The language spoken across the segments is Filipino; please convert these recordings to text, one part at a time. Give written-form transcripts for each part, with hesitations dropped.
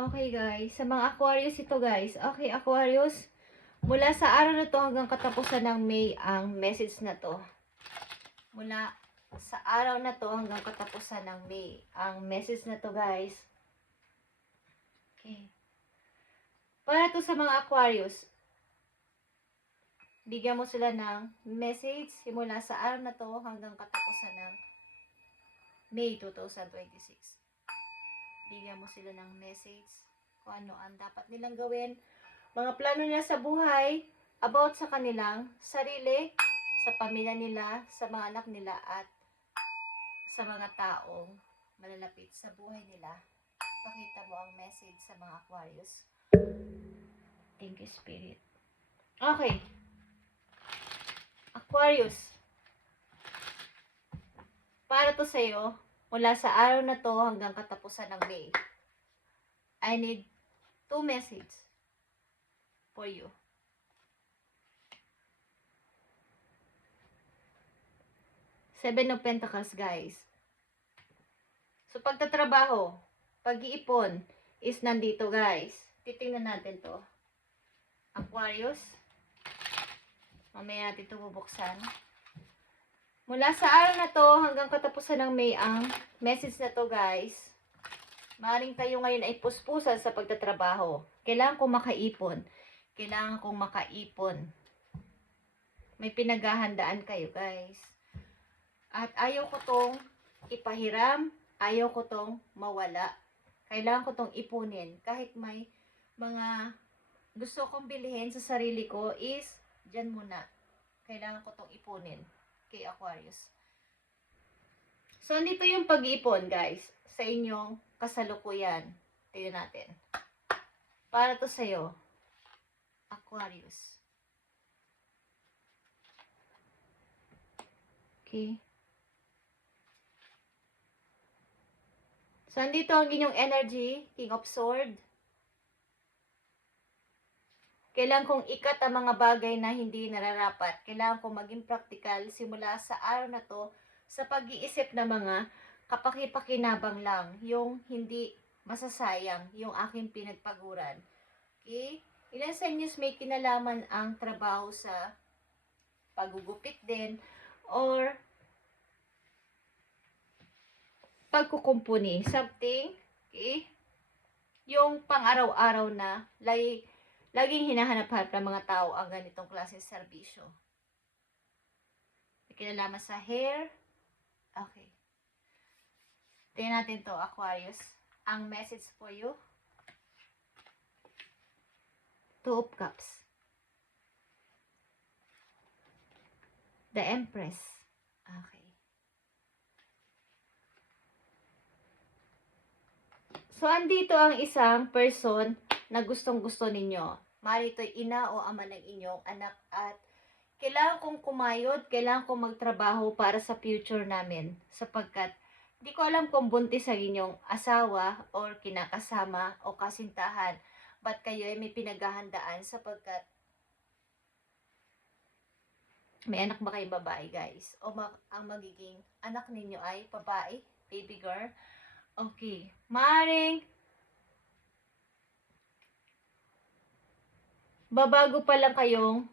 Okay guys, sa mga Aquarius ito guys. Okay, Aquarius, mula sa araw na to hanggang katapusan ng May ang message na to. Mula sa araw na to hanggang katapusan ng May ang message na to guys. Okay. Para to sa mga Aquarius, bigyan mo sila ng message simula sa araw na to hanggang katapusan ng May 2026. Bigyan mo sila ng message kung ano ang dapat nilang gawin, mga plano nila sa buhay, about sa kanilang sarili, sa pamilya nila, sa mga anak nila, at sa mga taong malalapit sa buhay nila. Pakita mo ang message sa mga Aquarius. Thank you, Spirit. Okay. Aquarius. Para to sa'yo, mula sa araw na to hanggang katapusan ng May, I need 2 messages for you. Seven of Pentacles, guys. So, pagtatrabaho, pag-iipon is nandito, guys. Titingnan natin to. Aquarius. Mamaya natin ito bubuksan. Mula sa araw na to hanggang katapusan ng May ang message na to, guys. Maaaring kayo ngayon ay puspusan sa pagtatrabaho. Kailangan kong makaipon. Kailangan kong makaipon. May pinaghahandaan kayo, guys. At ayaw ko tong ipahiram. Ayaw ko tong mawala. Kailangan ko tong ipunin. Kahit may mga gusto kong bilhin sa sarili ko is dyan muna. Kailangan ko tong ipunin. Kay Aquarius. So, andito yung pag-iipon, guys. Sa inyong kasalukuyan. Tingnan natin. Para to sa'yo. Aquarius. Okay. So, andito ang inyong energy. King of Swords. Kailangan kong ikat ang mga bagay na hindi nararapat. Kailangan kong maging practical simula sa araw na to sa pag-iisip na mga kapaki-pakinabang lang. Yung hindi masasayang yung aking pinagpaguran. Okay? Ilan sa inyo may kinalaman ang trabaho sa pagugupit din or pagkukumpuni. Something, okay? Yung pang-araw-araw na laging hinahanap-hanap ng mga tao ang ganitong klaseng serbisyo. May kinalaman sa hair. Okay. Tingnan natin to, Aquarius. Ang message for you. 2 of Cups. The Empress. Okay. So, andito ang isang person na gustong-gusto ninyo. Mari ito'y ina o ama ng inyong anak at kailangan kong kumayod, kailangan kong magtrabaho para sa future namin sapagkat di ko alam kung buntis ang inyong asawa or kinakasama o kasintahan. Ba't kayo ay may pinaghahandaan sapagkat may anak ba kayong babae, guys? O ang magiging anak ninyo ay babae, baby girl? Okay. Maring babago pa lang kayong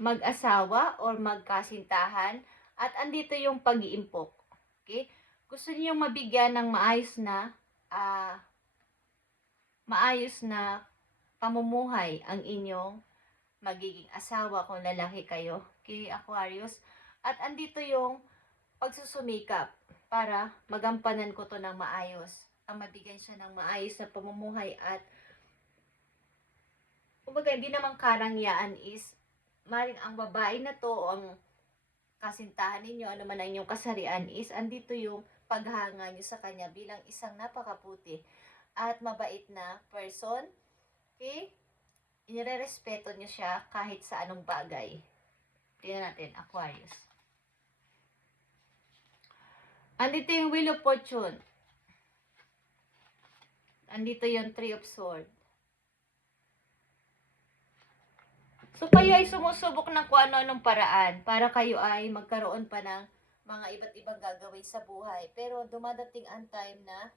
mag-asawa or magkasintahan at andito yung pag-iimpok. Okay? Gusto niyo mabigyan ng maayos na pamumuhay ang inyong magiging asawa kung lalaki kayo. Okay, Aquarius? At andito yung pagsusumikap para magampanan ko to ng maayos. Ang mabigyan siya ng maayos na pamumuhay at kumbaga, hindi naman karangyaan is maring ang babae na to o ang kasintahan ninyo, ano man ang inyong kasarian is andito yung paghanga nyo sa kanya bilang isang napakaputi at mabait na person. Okay? Inirerespeto nyo siya kahit sa anong bagay. Tingnan natin, Aquarius. Andito yung Wheel of Fortune. Andito yung 3 of Swords. So, kayo ay sumusubok ng kung ano-anong paraan para kayo ay magkaroon pa ng mga iba't ibang gagawin sa buhay. Pero, dumadating ang time na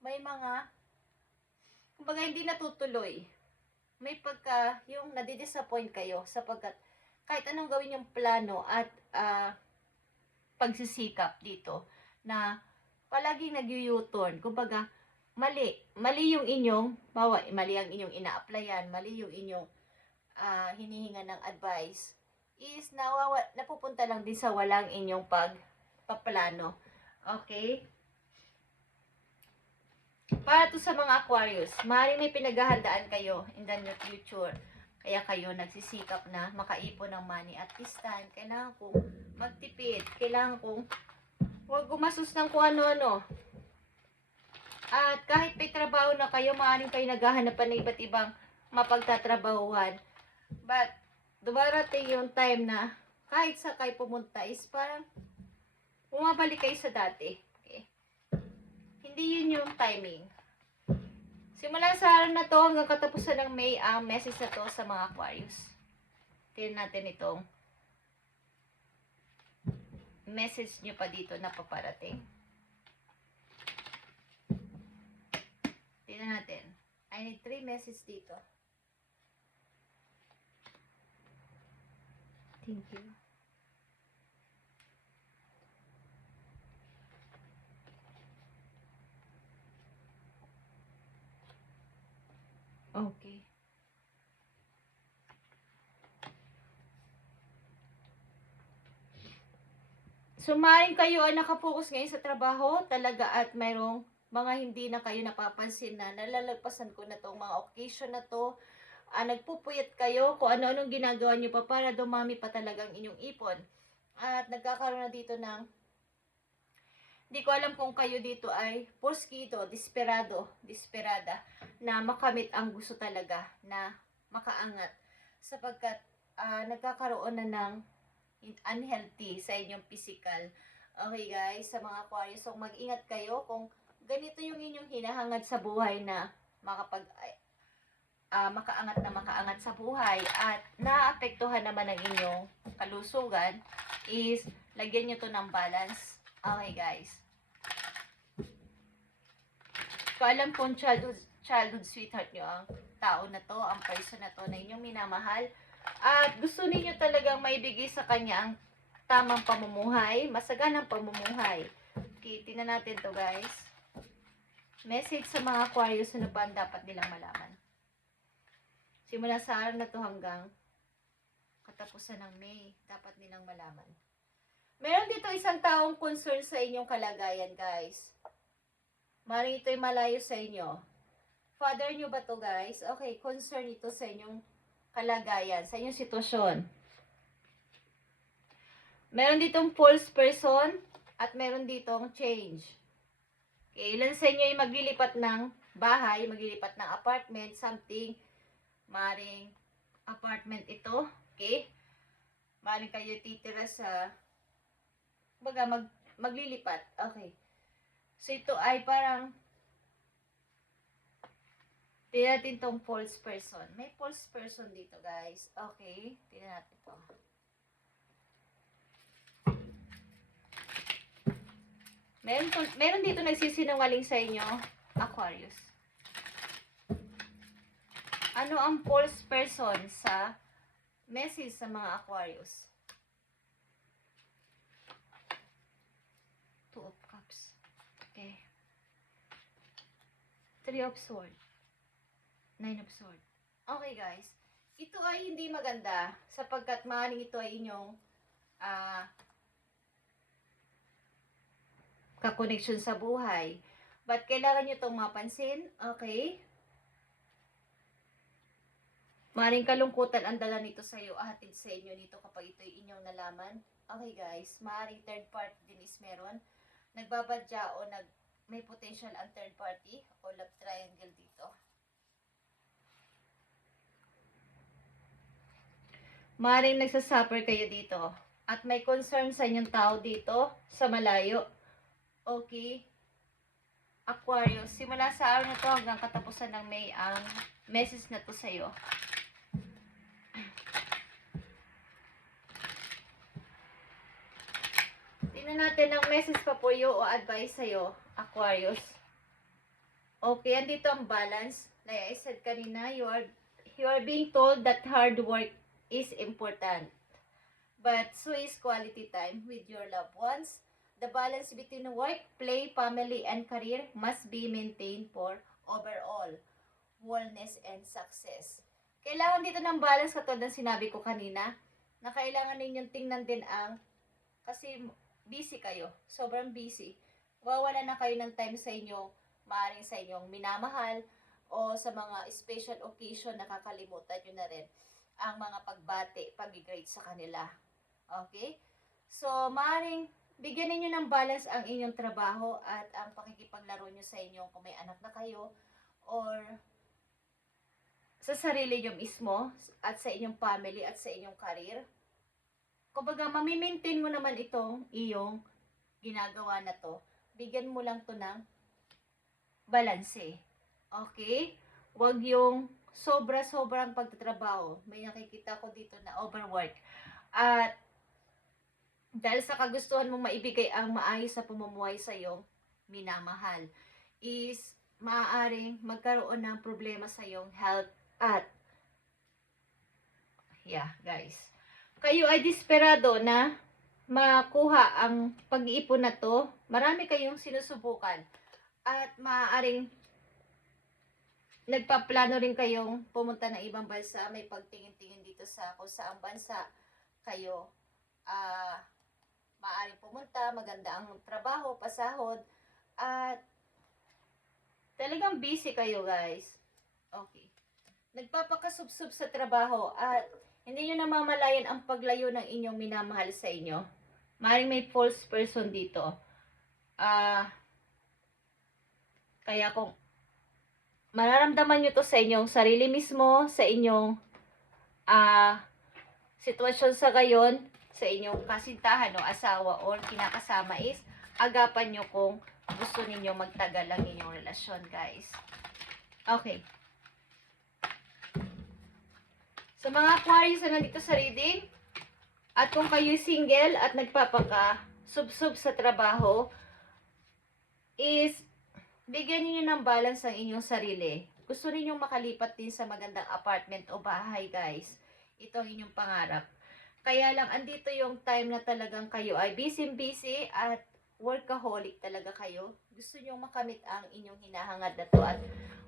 may mga, kumbaga hindi natutuloy. May pagka, yung nadidisappoint kayo sapagkat kahit anong gawin yung plano at pagsisikap dito na palaging nag-u-turn. Kumbaga, mali yung inyong, mali ang inyong ina-applyan, mali yung inyong hinihinga ng advice, is napupunta lang din sa walang inyong pagpaplano. Okay? Para to sa mga Aquarius, maaaring may pinaghahandaan kayo in the near future. Kaya kayo nagsisikap na makaipon ng money at this time. Kailangan kong magtipid. Kailangan kong huwag gumastos ng kung ano-ano. At kahit may trabaho na kayo, maaaring kayo naghahanapan ng iba't ibang mapagtatrabahuan. But, dumarating yung time na kahit sa kayo pumunta is parang bumabalik kayo sa dati. Okay? Hindi yun yung timing. Simula sa araw na to hanggang katapusan ng May, ang message na to sa mga Aquarius. Tingnan natin itong message nyo pa dito na paparating. Tingnan natin. I need 3 messages dito. Thank you. Okay. So, maaaring kayo ay nakapokus ngayon sa trabaho talaga at mayroong mga hindi na kayo napapansin na nalalagpasan ko na tong mga occasion na to. Nagpupuyat kayo kung ano-anong ginagawa nyo pa para dumami pa talagang inyong ipon. At nagkakaroon na dito ng, hindi ko alam kung kayo dito ay porskito, desperada, na makamit ang gusto talaga, na makaangat. Sapagkat nagkakaroon na ng unhealthy sa inyong physical. Okay guys, sa mga Aquarius, so mag-ingat kayo kung ganito yung inyong hinahangad sa buhay na makaangat sa buhay at naapektuhan naman ng inyong kalusugan, is lagyan nyo to ng balance. Okay guys. Kung alam kung childhood sweetheart nyo ang tao na to, ang person na to na inyong minamahal, at gusto niyo talagang maibigay sa kanya ang tamang pamumuhay, masaganang pamumuhay. Okay, tingnan natin to guys. Message sa mga Aquarius, ano pa ang dapat nilang malaman? Simula sa araw na to hanggang katapusan ng May, dapat nilang malaman. Meron dito isang taong concern sa inyong kalagayan guys. Maring ito'y malayo sa inyo. Father nyo ba to guys? Okay, concern ito sa inyong kalagayan, sa inyong sitwasyon. Meron ditong false person at meron ditong change. Okay, ilan sa inyo ay maglilipat ng bahay, maglilipat ng apartment, something. Maring apartment ito. Okay? Maring kayo titira sa maglilipat. Okay. So ito ay parang tingnan natin tong false person. May false person dito, guys. Okay. Tingnan natin ito. Meron dito nagsisinungaling sa inyo, Aquarius. Ano ang false person sa message sa mga Aquarius? 2 of Cups. Okay. 3 of Swords. 9 of Swords. Okay guys, ito ay hindi maganda sapagkat maaaring ito ay inyong kakoneksyon sa buhay. But kailangan nyo itong mapansin, okay? Maaaring kalungkutan ang dala nito sa iyo, ahatid sa inyo nito kapag ito ay inyong nalaman. Okay guys, maaaring third party din is meron. Nagbabadya o may potential ang third party o love triangle dito. Maaaring nagsasuffer kayo dito. At may concern sa inyong tao dito sa malayo. Okay. Aquarius, simula sa araw na to hanggang katapusan ng May, ang message na to sa iyo. Tingnan natin ang message pa po iyo o advice sa iyo, Aquarius. Okay, andito ang balance. Like I said kanina, you are being told that hard work is important. But so is quality time with your loved ones. The balance between work, play, family, and career must be maintained for overall wellness and success. Kailangan dito ng balance katulad ng sinabi ko kanina, na kailangan ninyong tingnan din ang, kasi busy kayo, sobrang busy. Wawala na kayo ng time sa inyong, maaaring sa inyong minamahal, o sa mga special occasion nakakalimutan nyo na rin ang mga pagbati, pag-greet sa kanila. Okay? So, maaaring bigyan niyo ng balance ang inyong trabaho at ang pakikipaglaro nyo sa inyong kung may anak na kayo, or sa sarili nyo mismo, at sa inyong family, at sa inyong career. Kumbaga, mamimaintain mo naman itong iyong ginagawa na to. Bigyan mo lang to ng balanse. Okay? Huwag yung sobra-sobrang pagtatrabaho. May nakikita ko dito na overwork. At dahil sa kagustuhan mong maibigay ang maayos na pamumuhay sa iyong minamahal, is maaaring magkaroon ng problema sa iyong health. At guys, kayo ay desperado na makuha ang pag-iipon na to. Marami kayong sinusubukan at maaaring nagpaplano rin kayong pumunta ng ibang bansa. May pagtingin-tingin dito sa kung saang bansa kayo maaaring pumunta, maganda ang trabaho, pasahod, at talagang busy kayo guys. Okay. Nagpapakasubsob sa trabaho at hindi nyo namamalayan ang paglayo ng inyong minamahal sa inyo. Maaaring may false person dito. Kaya kung mararamdaman nyo to sa inyong sarili mismo, sa inyong sitwasyon sa gayon, sa inyong kasintahan o asawa o kinakasama, is agapan nyo kung gusto ninyo magtagal ang inyong relasyon guys. Okay. Sa mga Aquarius na nandito sa reading, at kung kayo single at nagpapaka-sub-sub sa trabaho, is bigyan niyo ng balance ang inyong sarili. Gusto ninyong makalipat din sa magandang apartment o bahay guys. Ito ang inyong pangarap. Kaya lang andito yung time na talagang kayo ay busy at workaholic talaga kayo. Gusto niyo makamit ang inyong hinahangad na to at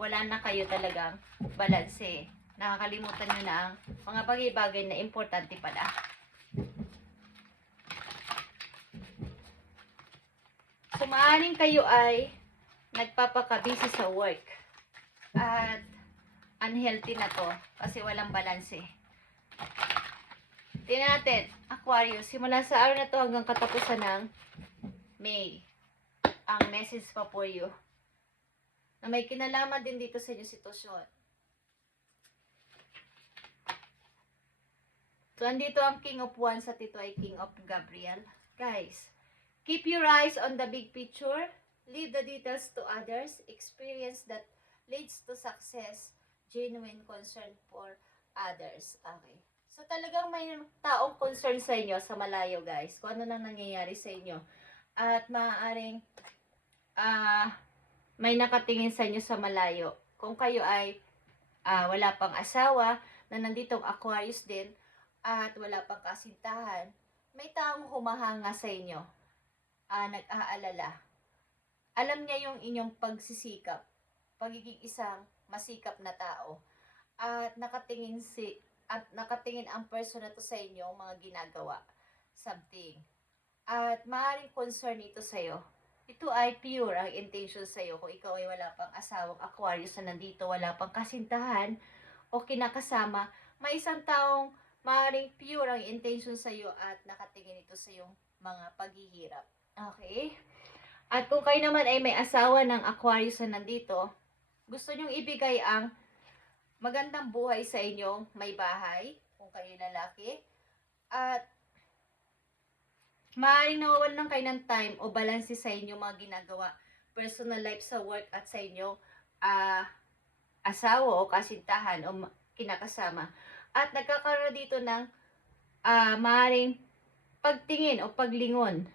wala na kayo talagang balanse. Nakakalimutan nyo na ang mga bagay-bagay na importante pala. So, maaaring kayo ay nagpapakabisi sa work. At unhealthy na to kasi walang balanse. Tingnan natin, Aquarius, simula sa araw na to hanggang katapusan ng May. Ang message pa for you. Na may kinalaman din dito sa inyong sitwasyon. So, andito ang King of Wands at ito ay King of Gabriel. Guys, keep your eyes on the big picture. Leave the details to others. Experience that leads to success. Genuine concern for others. Okay. So, talagang may taong concern sa inyo sa malayo, guys. Kung ano nang nangyayari sa inyo. At maaaring may nakatingin sa inyo sa malayo. Kung kayo ay wala pang asawa, na nanditong Aquarius din, at wala pang kasintahan, may taong humahanga sa inyo, nag-aalala. Alam niya yung inyong pagsisikap, pagiging isang masikap na tao, at nakatingin ang person na to sa inyo, mga ginagawa, something. At maaaring concern ito sa'yo. Ito ay pure ang intention sa'yo. Kung ikaw ay wala pang asawang Aquarius na nandito, wala pang kasintahan o kinakasama, may isang taong maaaring pure ang intention sa iyo at nakatingin ito sa iyong mga paghihirap. Okay? At kung kayo naman ay may asawa ng Aquarius na nandito, gusto nyong ibigay ang magandang buhay sa inyong may bahay, kung kayo lalaki, at maaaring nawawalan kayo ng time o balanse sa inyong mga ginagawa, personal life sa work at sa inyong asawa o kasintahan o kinakasama. At nagkakaroon dito ng maaaring pagtingin o paglingon,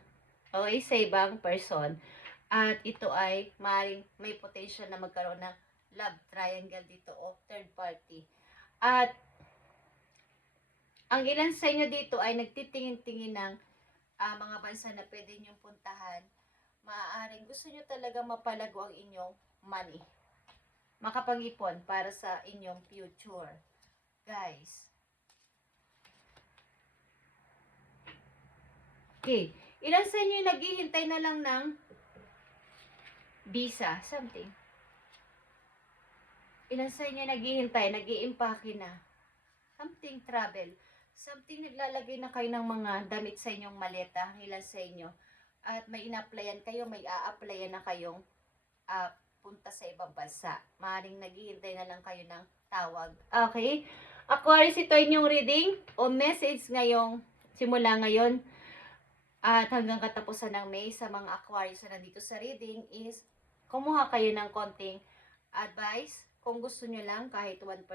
okay, sa ibang person. At ito ay maaaring may potential na magkaroon ng love triangle dito o third party. At ang ilan sa inyo dito ay nagtitingin-tingin ng mga bansa na pwede niyong puntahan. Maaaring gusto niyo talaga mapalago ang inyong money. Makapag-ipon para sa inyong future. Guys. Okay. Ilan sa inyo yung naghihintay na lang ng visa, something. Ilan sa inyo naghihintay, nag-iimpake na. Something travel. Something naglalagay na kayo ng mga damit sa inyong maleta, ilan sa inyo. At may ina-applyan kayo, may a-applyan na kayong punta sa ibang bansa. Maaaring naghihintay na lang kayo ng tawag. Okay? Aquarius, ito inyong reading o message ngayong, simula ngayon at hanggang katapusan ng May sa mga Aquarius na nandito sa reading is kumuha kayo ng konting advice kung gusto nyo lang kahit 1%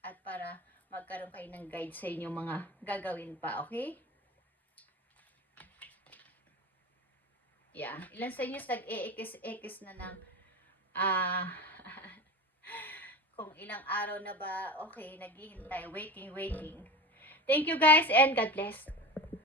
at para magkaroon kayo ng guide sa inyong mga gagawin pa, okay? Yeah. Ilan sa inyo nag-e-ekis na ng kung ilang araw na ba, okay, naghihintay, waiting. Thank you guys and God bless.